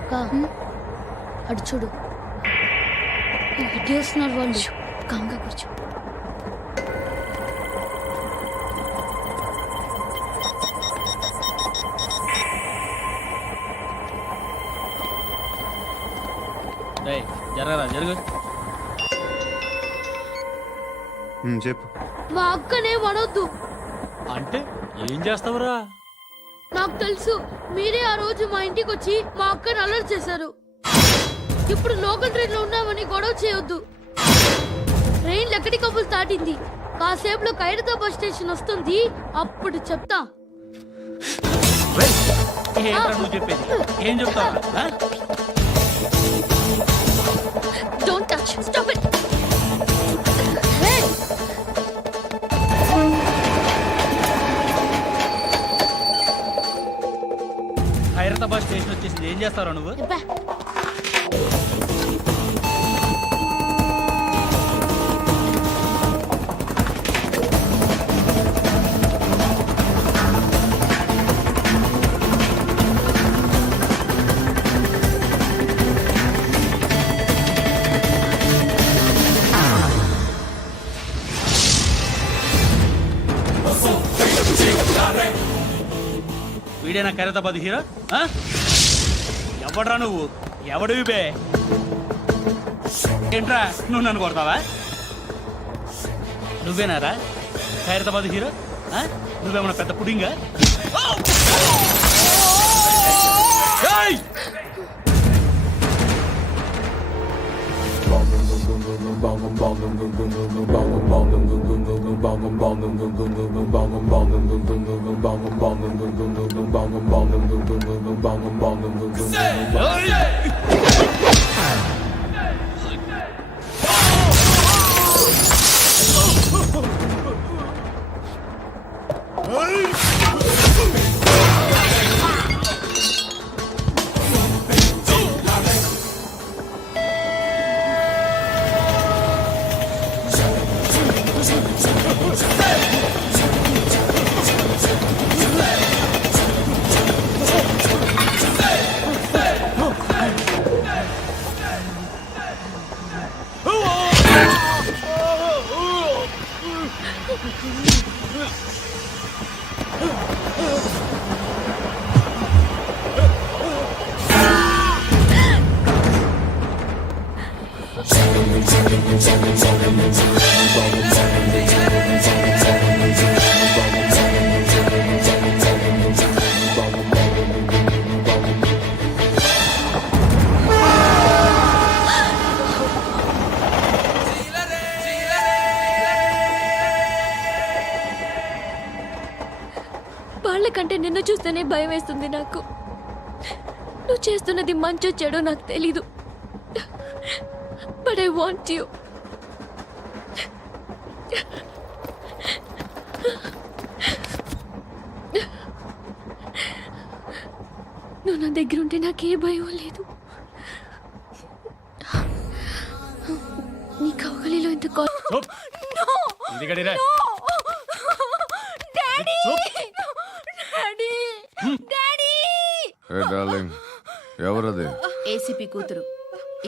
అక్క అటు చూడు, ఇటు వస్తున్నారు వాళ్ళు. కాంగా కూర్చో. జరగరా జరుగు. చెప్పు. మా అక్కనే వడొద్దు. అంటే ఏం చేస్తావురా? నాకు తెలుసు, మీరే ఆ రోజు మా ఇంటికి వచ్చి మా అక్కని అలర్ట్ చేశారు. ఇప్పుడు లోకల్ ట్రైన్ లో ఉన్నామని గొడవ చేయొద్దు. ట్రైన్ ఎక్కడి కబుల్ దాటింది. కాసేపులో ఖైరతాబాద్ స్టేషన్ వస్తుంది, అప్పుడు చెప్తా. నువ్వు చెప్పేది ఏం చెప్తావా? Don't touch. Stop it. Khairatabad station వచ్చేసింది, ఏం చేస్తారా నువ్వు? వీడేనా ఖైరతాబాద్ హీరో? ఎవడ్రా నువ్వు? ఎవడివి బే? ఏంట్రా నువ్వు నన్ను కొడతావా? నువ్వేనారా ఖైరతాబాద్ హీరో? నువ్వేమన్నా పెద్ద పుడింగా? వాళ్ళకంటే నిన్ను చూస్తేనే భయం వేస్తుంది నాకు. నువ్వు చేస్తున్నది మంచో చెడో నాకు తెలీదు, బట్ ఐ వాంట్ యూ. నువ్వు నా దగ్గర ఉంటే నాకే భయం లేదు. నీ కౌగలిలో ఎంత ఎవరది? ఏసీపీ కూతురు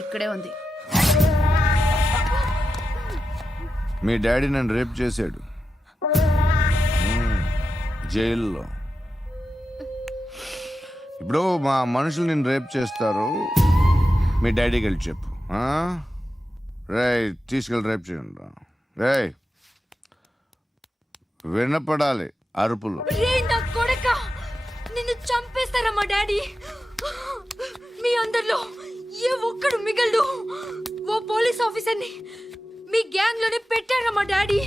ఇక్కడే ఉంది. మీ డాడీ నన్ను రేప్ చేశాడు జైల్లో. ఇప్పుడు మా మనుషులు నేను రేప్ చేస్తారు, మీ డాడీకి వెళ్ళి చెప్పు. రేయ్ తీసుకెళ్ళి రేప్ చేయండి. రేయ్ వినపడాలి అరుపులు. నిన్ను చంపేస్తారా మా డాడీ? మీ అందరిలో ఏ ఒక్కడు మిగలడు. ఓ పోలీస్ ఆఫీసర్ని మీ గ్యాంగ్ లోనే పెట్టారా మా డాడీ?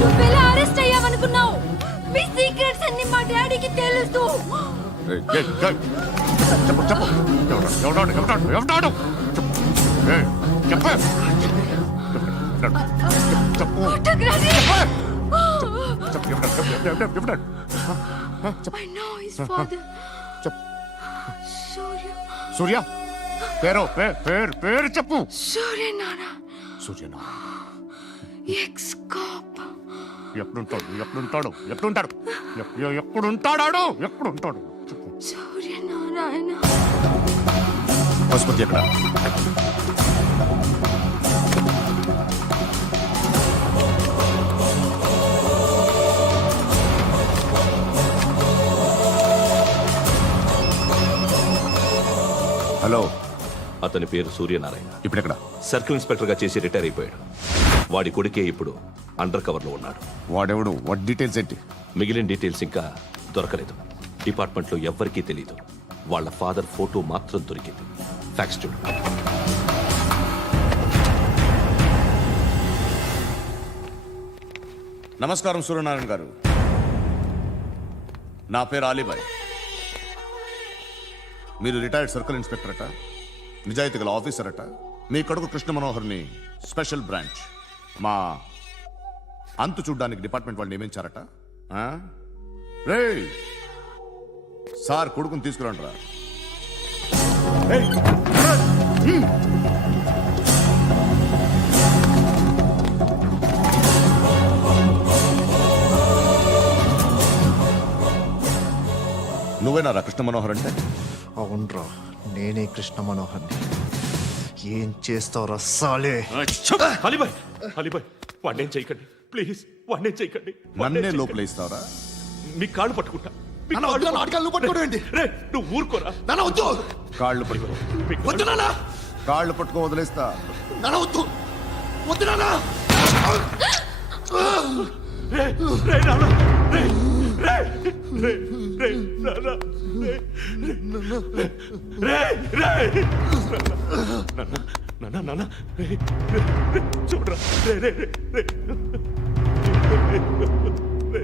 నువ్వెలా అరెస్ట్ అయ్యావనుకున్నావు? మీ సీక్రెట్స్ అన్ని మా డాడీకి తెలుసు. సూర్య పేరు పేరు చెప్పు. సూర్యనారాయణ. ఎప్పుడుంటాడు సూర్యనారాయణ. పశుపతి ఎక్కడ? హలో, అతని పేరు సూర్యనారాయణ. ఇప్పుడెక్కడ? సర్కిల్ ఇన్స్పెక్టర్ గా చేసి రిటైర్ అయిపోయాడు. వాడి కొడుకే ఇప్పుడు అండర్ కవర్ లో ఉన్నాడు. వాడెవడు? వాట్ డీటెయిల్స్ ఏంటి? మిగిలిన డీటెయిల్స్ ఇంకా దొరకలేదు. డిపార్ట్మెంట్ లో ఎవ్వరికీ తెలియదు. వాళ్ళ ఫాదర్ ఫోటో మాత్రం దొరికింది. ఫ్యాక్స్ చూడు. నమస్కారం సూర్యనారాయణ గారు. నా పేరు అలీబాయ్. మీరు రిటైర్డ్ సర్కిల్ ఇన్స్పెక్టర్ అట, నిజాయితీ గల ఆఫీసర్ అట. మీ కొడుకు కృష్ణ మనోహర్ని స్పెషల్ బ్రాంచ్ మా అంతు చూడ్డానికి డిపార్ట్మెంట్ వాళ్ళు నియమించారట. ఆ? రేయ్ సార్, కొడుకుని తీసుకురండిరా. నువ్వేనా కృష్ణ మనోహర్ అంటే? అవునరా, నేనే కృష్ణ మనోహర్ని. ఏం చేస్తావురా సాలే? అలీబాయ్, అలీబాయ్, వాడినేం చేయకండి ప్లీజ్, వాడినేం చేయకండి. నన్నే లోపల ఇస్తావరా? మీ కాళ్ళు పట్టుకుంటా. మీ నాన్న వద్దు, నాన్న ఆటగాళ్ళు పట్టుకోవడం ఏంటి? రే, నువ్వు ఊరుకోరా. నాన్న వద్దు, కాళ్ళు పట్టుకో. వద్దు నాన్న, కాళ్ళు పట్టుకో, వదిలేస్తా. నాన్న వద్దు, వద్దు నాన్న. రే, రే, నాన్న, రే, రే, రే, రే, నాన్న, రే, రే, రే, నాన్న, నాన్న, రే, రే, రే, చూడరా, రే, రే, రే, రే,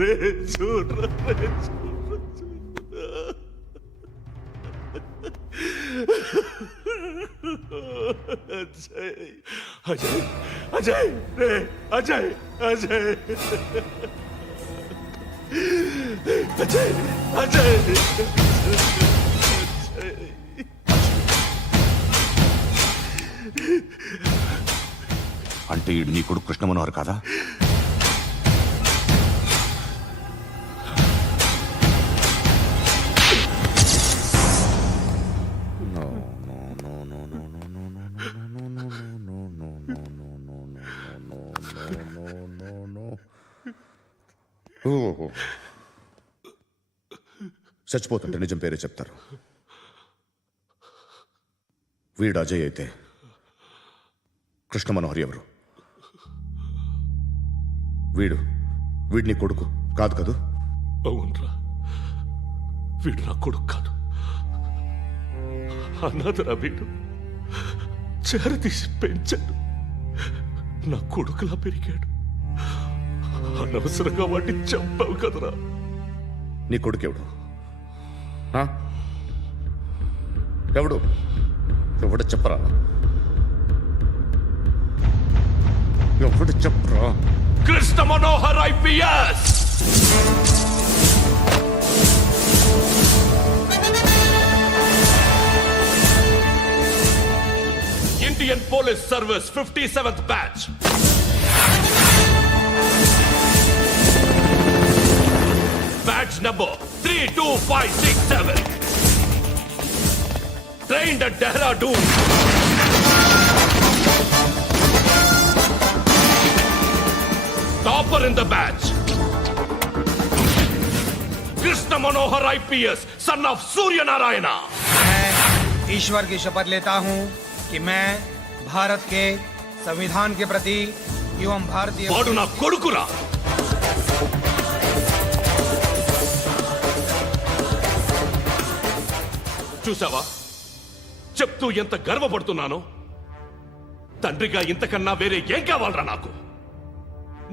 రే, రే, చూడరా, రే, చూడరా, అజయ్, అజయ్, అజయ్, రే, అజయ్, అజయ్, అజయ్, అజయ్, అంటే ఈడు నీ కొడుకు కృష్ణ మనోహర్ కాదా? చచ్చిపోతుంటే నిజం పేరే చెప్తారు. వీడు అజయ్ అయితే కృష్ణ మనోహర్ ఎవరు? వీడిని కొడుకు కాదు కదూ? అవునరా, వీడు నా కొడుకు కాదు, అన్నదరా. వీడు చేరతీసి పెంచాడు, నా కొడుకులా పెరిగాడు. అనవసరంగా వాడిని చంపావు కదరా. నీ కొడుకు ఎవడు? ఆ? ఎవడు ఎవడు చెప్పరా? ఎవడు చెప్పరా? Krishna Manohar IPS. Indian police service 57th batch. Batch number 32567. Trained at Dehradun. Topper in the batch. Krishna Manohar IPS, son of Surya Narayana. मैं ईश्वर की शपथ लेता हूं कि मैं भारत के संविधान के प्रति एवं भारतीय వాడు నా కొడుకురా. చూసావా, చెప్తూ ఎంత గర్వపడుతున్నానో. తండ్రిగా ఇంతకన్నా వేరే ఏం కావాలరా నాకు?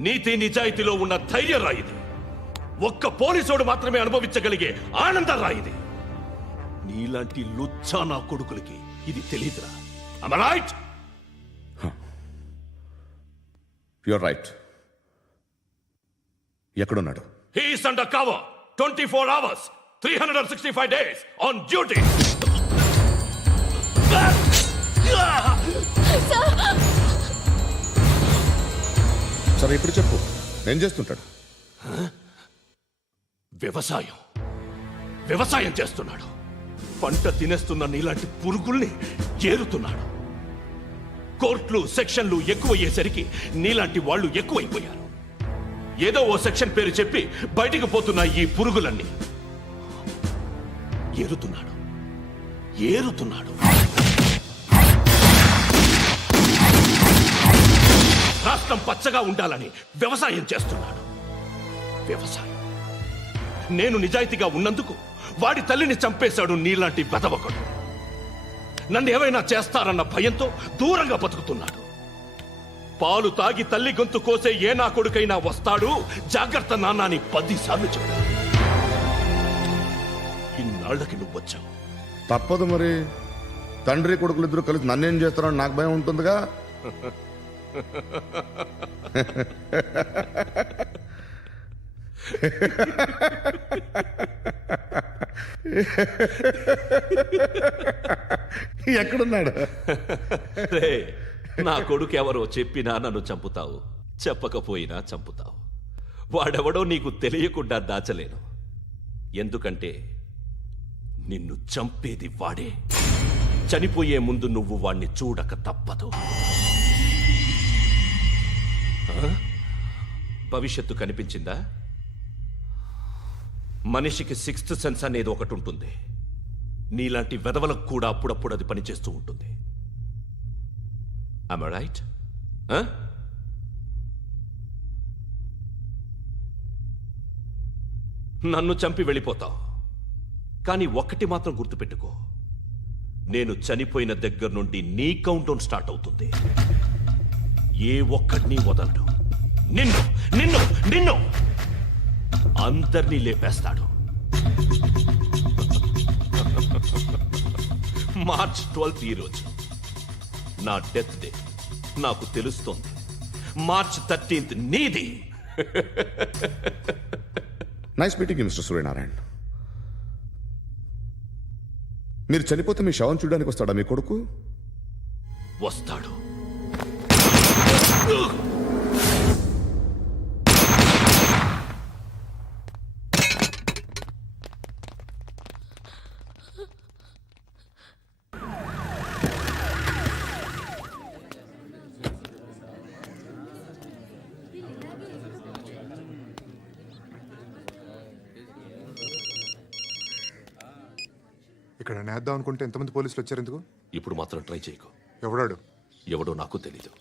నీతి నిజాయితీలో ఉన్న ధైర్యం రాయిది. ఒక్క పోలీసోడు మాత్రమే అనుభవించగలిగే ఆనందం రాయిది. నీలాంటి లుచ్చా నా కొడుకులకి ఇది తెలీదురా. Am I right? You're right. ఎక్కడున్నాడు? He is under cover 24 hours 365 days on duty. సరే ఇప్పుడు చెప్పు, ఏం చేస్తుంటాడు? వ్యవసాయం చేస్తున్నాడు. పంట తినేస్తున్న నీలాంటి పురుగుల్ని ఏరుతున్నాడు. కోర్టులు సెక్షన్లు ఎక్కువయ్యేసరికి నీలాంటి వాళ్ళు ఎక్కువైపోయారు. ఏదో ఓ సెక్షన్ పేరు చెప్పి బయటికి పోతున్న ఈ పురుగులన్నీ ఏరుతున్నాడు. రాష్ట్రం పచ్చగా ఉండాలని వ్యవసాయం చేస్తున్నాడు. వ్యవసాయం. నేను నిజాయితీగా ఉన్నందుకు వాడి తల్లిని చంపేశాడు నీలాంటి వెధవకుడు. నన్ను ఏమైనా చేస్తారన్న భయంతో దూరంగా బతుకుతున్నాడు. పాలు తాగి తల్లి గొంతు కోసే ఏ నా కొడుకైనా వస్తాడు, జాగ్రత్త నాన్న అని 10 సార్లు చెప్పాడు. ఇన్నాళ్ళకి నువ్వు వచ్చావు. తప్పదు మరి. తండ్రి కొడుకులు ఇద్దరు కలిసి నన్నేం చేస్తారని నాకు భయం ఉంటుందిగా. ఎక్కడున్నాడు? రే, నా కొడుకు ఎవరో చెప్పినా నన్ను చంపుతావు, చెప్పకపోయినా చంపుతావు. వాడెవడో నీకు తెలియకుండా దాచలేను. ఎందుకంటే నిన్ను చంపేది వాడే. చనిపోయే ముందు నువ్వు వాణ్ణి చూడక తప్పదు. భవిష్యత్తు కనిపించిందా? మనిషికి 6th సెన్స్ అనేది ఒకటి ఉంటుంది. నీలాంటి వెధవలకు కూడా అప్పుడప్పుడు అది పనిచేస్తూ ఉంటుంది. Am I right? నన్ను చంపి వెళ్ళిపోతావు. కానీ ఒక్కటి మాత్రం గుర్తుపెట్టుకో, నేను చనిపోయిన దగ్గర నుండి నీ కౌంటౌన్ స్టార్ట్ అవుతుంది. ఏ ఒక్కడిని వదలడు. నిన్ను అందరినీ లేపేస్తాడు. మార్చ్ 12th ఈ రోజు నా డెత్ డే. నాకు తెలుస్తోంది. మార్చ్ 13th నీది. Nice meeting mister Suryanarayana. మీరు చనిపోతే మీ శవం చూడడానికి వస్తాడా మీ కొడుకు? వస్తాడు. ఇక్కడ నేద్దాం అనుకుంటే ఎంతమంది పోలీసులు వచ్చారు ఎందుకు? ఇప్పుడు మాత్రం ట్రై చేయకు. ఎవడాడు? ఎవడో నాకు తెలీదు.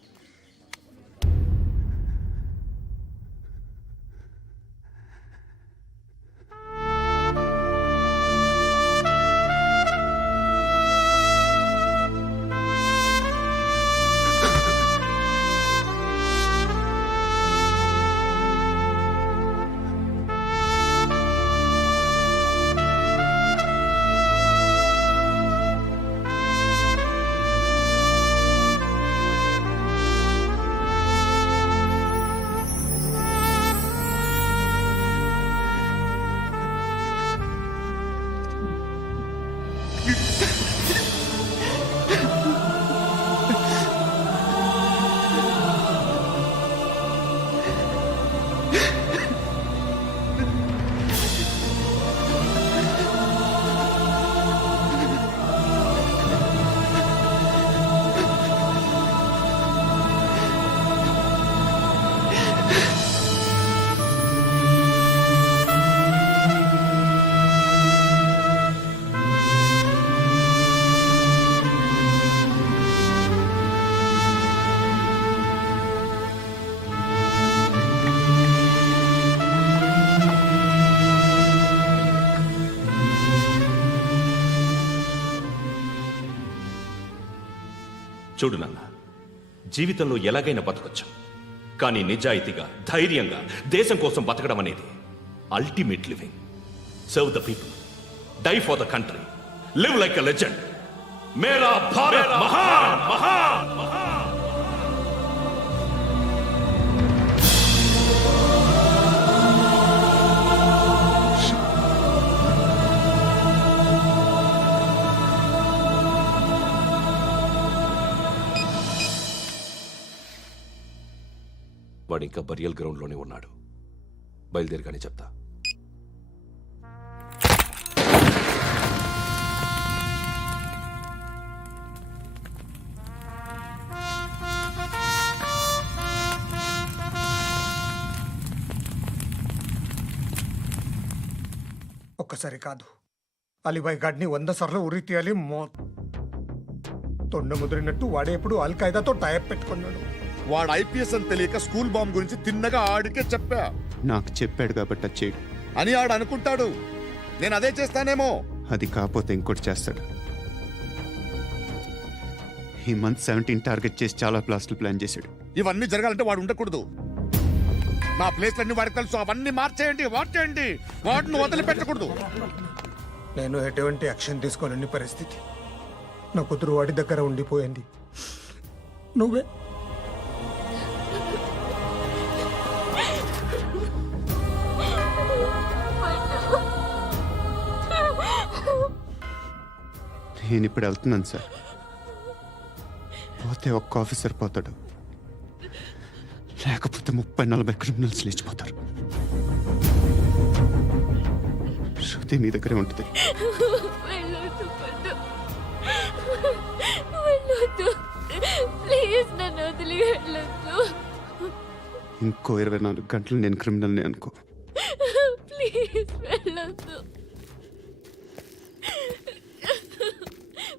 చూడు నాన్న, జీవితంలో ఎలాగైనా బతకొచ్చు. కానీ నిజాయితీగా, ధైర్యంగా దేశం కోసం బతకడం అనేది ultimate living. Serve the people, die for the country, live like a legend. మేరా భారత్ మహాన్ మహాన్ మహాన్. వాడు ఇంకా బరియల్ గ్రౌండ్లోనే ఉన్నాడు. బయలుదేరగానే చెప్తా. ఒక్కసారి కాదు, అలీబాయ్ గాడిని 100 సార్లు ఉరి తీయాలి. తొండ ముదిరినట్టు వాడే ఎప్పుడు అల్ ఖైదాతో టైప్ పెట్టుకున్నాడు. వాడు ఐపీఎస్ అని తెలియక స్కూల్ బాంబ్ గురించి తిన్నగా ఆడికే చెప్పా నాకు చెప్పాడు కాబట్టి అది చేయడు. అని ఆడు అనుకుంటాడు. నేను అదే చేస్తానేమో. అది కాకపోతే ఇంకోటి చేస్తాడు. ఈ మంత్ 17 టార్గెట్ చేసి చాలా ప్లాస్టులు ప్లాన్ చేశాడు. ఇవన్నీ జరగాలంటే వాడు ఉండకూడదు. నా ప్లేస్లన్నీ వాడికి తెలుసు. అవన్నీ మార్చేయండి, మార్చేయండి. వాటిని వదిలిపెట్టకూడదు. నేను ఎటువంటి యాక్షన్ తీసుకోలేని పరిస్థితి. నా కూతురు వాడి దగ్గర ఉండిపోయింది. నువ్వే నేను ఇప్పుడు వెళ్తున్నాను సార్. పోతే ఒక్క ఆఫీసర్ పోతాడు, లేకపోతే 30-40 క్రిమినల్స్ లేచిపోతారు. శృతి మీ దగ్గరే ఉంటుంది. వెళ్ళొద్దు పండు. వెళ్ళొద్దు. ప్లీజ్ నన్ను వదిలి వెళ్ళొద్దు. ఇంకో 24 గంటలు నేను క్రిమినల్ని అనుకో. ప్లీజ్ వెళ్ళొద్దు.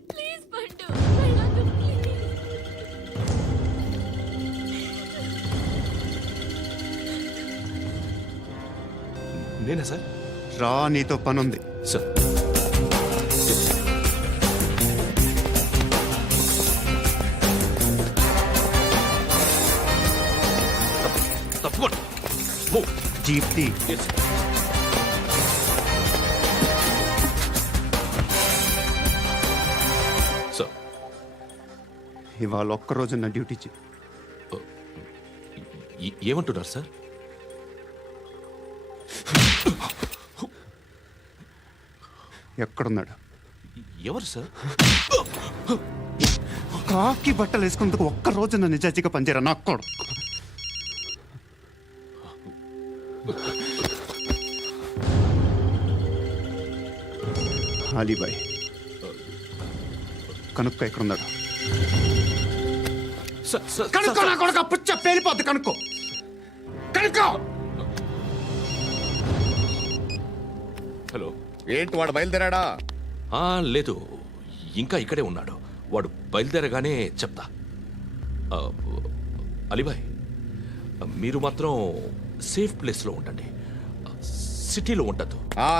ప్లీజ్ పండు వెళ్ళొద్దు. ప్లీజ్. నేనా సార్? రా, నీతో పని ఉంది. సార్ తప్పకుండా జీప్తి సార్. ఇవాళ ఒక్కరోజు నా డ్యూటీ చేయి. ఏమంటున్నారు సార్? ఎక్కడున్నాడు? ఎవరు సార్? కాకి బట్టలు వేసుకున్నందుకు ఒక్కరోజు నా నిజాజీగా పనిచేయరా నా కొడుకు. అలీబాయ్ కనుక్కో, ఎక్కడున్నాడు? కనుక్కో నా కొడుకు. పుచ్చ పేలిపోద్ది. కనుక్కో, కనుక్కో. హలో. ఏంటి వాడు బయలుదేరాడా? లేదు, ఇంకా ఇక్కడే ఉన్నాడు. వాడు బయలుదేరగానే చెప్తా. అలీబాయ్, మీరు మాత్రం సేఫ్ ప్లేస్లో ఉండండి. సిటీలో ఉండద్దు.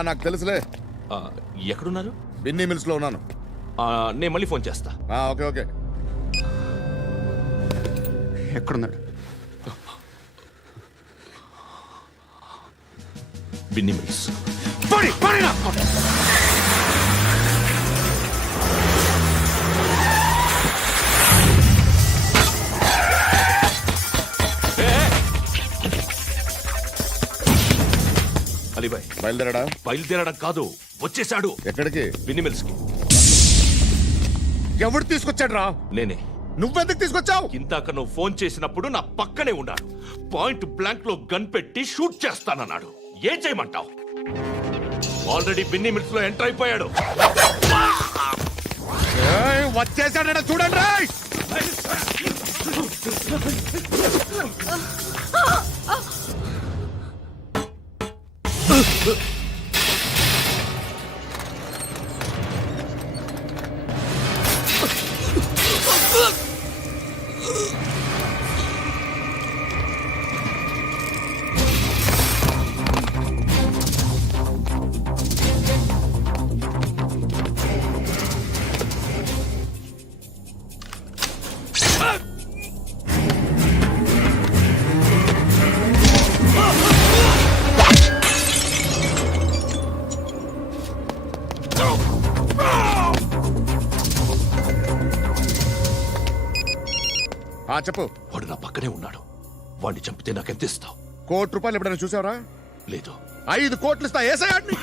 నాకు తెలుసులే. ఎక్కడున్నారు? బిన్నీ మిల్స్ లో ఉన్నాను. నేను మళ్ళీ ఫోన్ చేస్తా. Okay okay. ఎక్కడున్నాడు? బిన్నీ మిల్స్. అలీబాయ్ బయలుదేరాడా? బయలుదేరడం కాదు, వచ్చేసాడు. ఎక్కడికి? బిన్నీ మిల్స్ కి. ఎవడు తీసుకొచ్చాడు రా? నేనే. నువ్వెందుకు తీసుకొచ్చావు? ఇందాక నువ్వు ఫోన్ చేసినప్పుడు నా పక్కనే ఉన్నాడు. పాయింట్ బ్లాంక్ లో గన్ పెట్టి షూట్ చేస్తానన్నాడు. ఏం చేయమంటావు? ఆల్రెడీ బిన్నీ మిల్స్ లో ఎంటర్ అయిపోయాడు. వచ్చేసాడ చూడండి రా. చెప్పు. వాడు నా పక్కనే ఉన్నాడు. వాడిని చంపితే నాకెంత ఇస్తావు? ₹1 కోటి ఎప్పుడైనా చూసావరా? లేదు. 5 కోట్లు ఇస్తా. ఏసాయాడిని.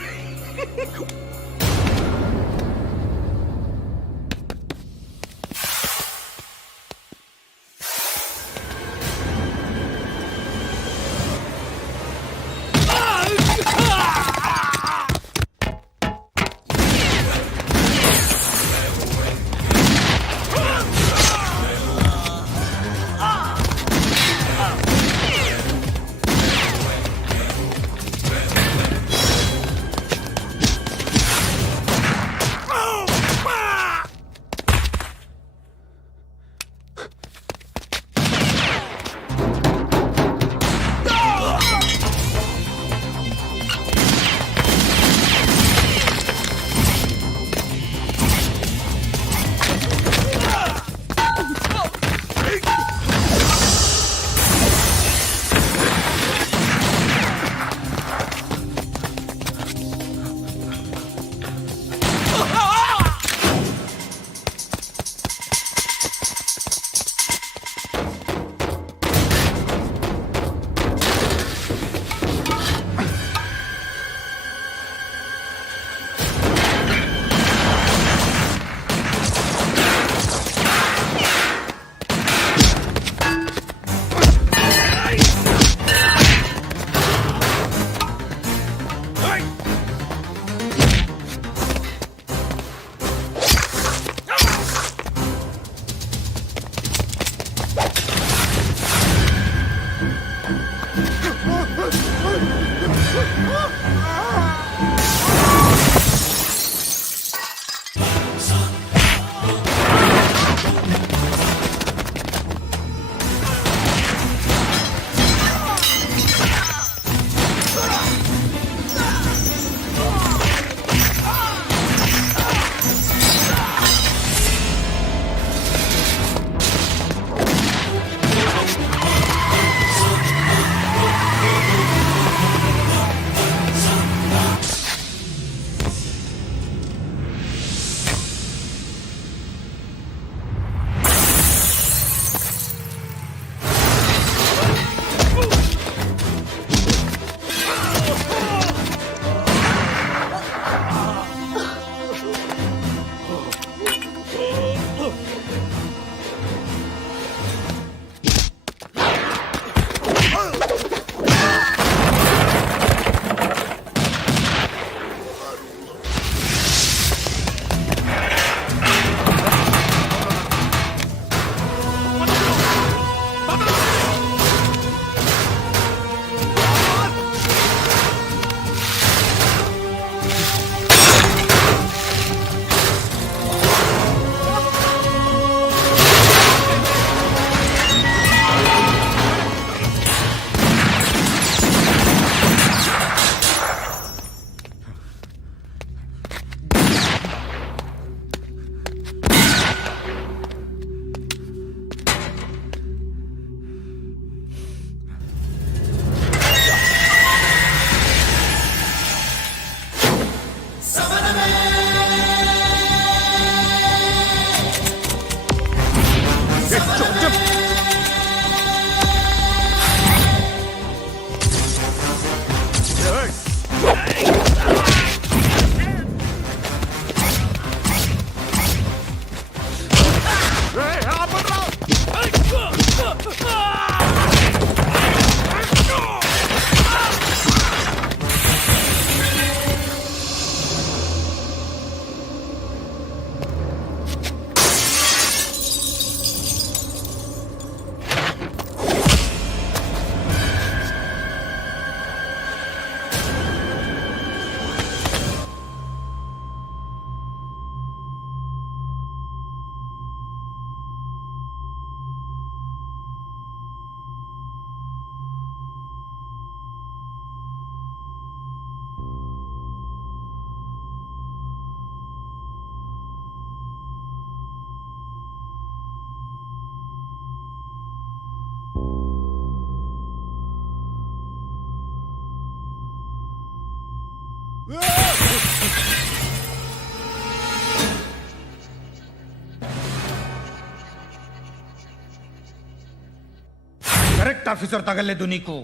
करेक्ट ऑफिसर तगलेदु नीकु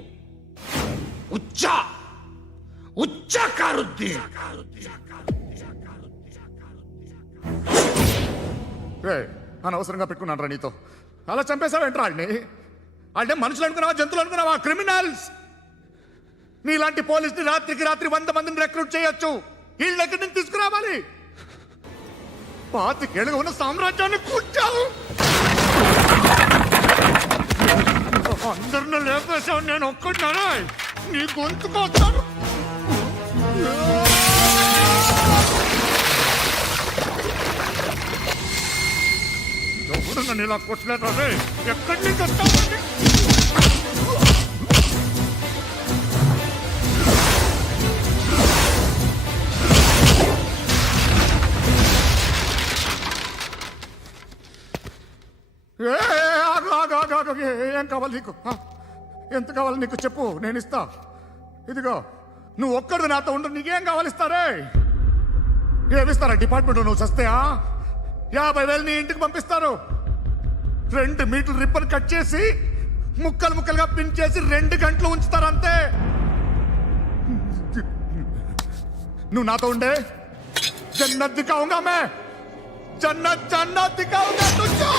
उच्चा उच्चा कारुद्दीन అనవసరంగా పెట్టుకున్నాను నీతో అలా చంపేశావేంట్రా వాళ్ళని వాళ్ళే మనుషులు అనుకున్నావా జంతువులు అనుకున్నావా క్రిమినల్స్ నీలాంటి పోలీసుని రాత్రికి రాత్రి 100 మందిని రిక్రూట్ చేయొచ్చు వీళ్ళు ఎక్కడి నుంచి తీసుకురావాలి 25 ఏళ్ళుగా ఉన్న సామ్రాజ్యాన్ని కూర్చావు అందరిని లేపేశావు నేను ఒక్కడినారా నీ గొంతుకొస్తాను ఎవడు నన్ను ఇలా కొట్టలేదా ఎక్కడి నుంచి వస్తావు ఏం కావాలి నీకు ఎంత కావాలి నీకు చెప్పు నేను ఇస్తా ఇదిగో నువ్వు ఒక్కడు నాతో ఉండు నీకేం కావాలి ఇస్తారే ఏమిస్తారా డిపార్ట్మెంట్ నువ్వు చస్తేయా 50,000 నీ ఇంటికి పంపిస్తారు 2 మీటర్ల రిబ్బన్ కట్ చేసి ముక్కలు ముక్కలుగా పిన్ చేసి 2 గంటలు ఉంచుతారు అంతే నువ్వు నాతో ఉండే జన్నత్ దిఖాऊंगा मैं जन्नत जन्नत दिखाऊंगा तुझको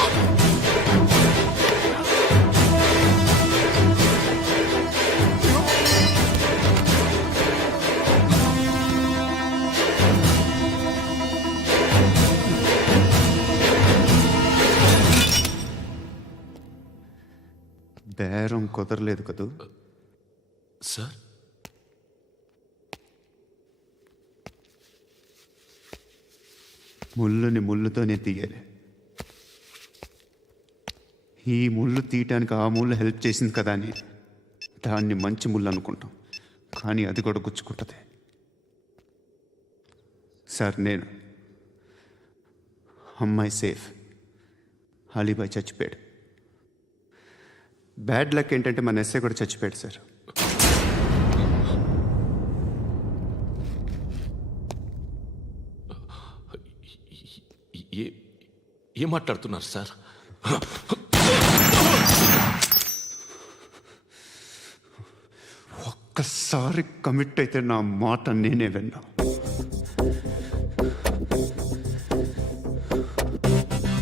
బేరం కుదరలేదు కదూ సార్ ముళ్ళుని ముళ్ళుతోనే తీయాలి ఈ ముళ్ళు తీయటానికి ఆ ముళ్ళు హెల్ప్ చేసింది కదా అని దాన్ని మంచి ముళ్ళు అనుకుంటాం కానీ అది కూడా గుచ్చుకుంటుంది సార్ నేను అమ్మాయి సేఫ్ అలీబాయ్ చచ్చిపోయాడు బ్యాడ్ లక్ ఏంటంటే మన ఎస్ఐ కూడా చచ్చిపోయాడు సార్ ఏం మాట్లాడుతున్నారు సార్ ఒక్కసారి కమిట్ అయితే నా మాట నేనే విన్నా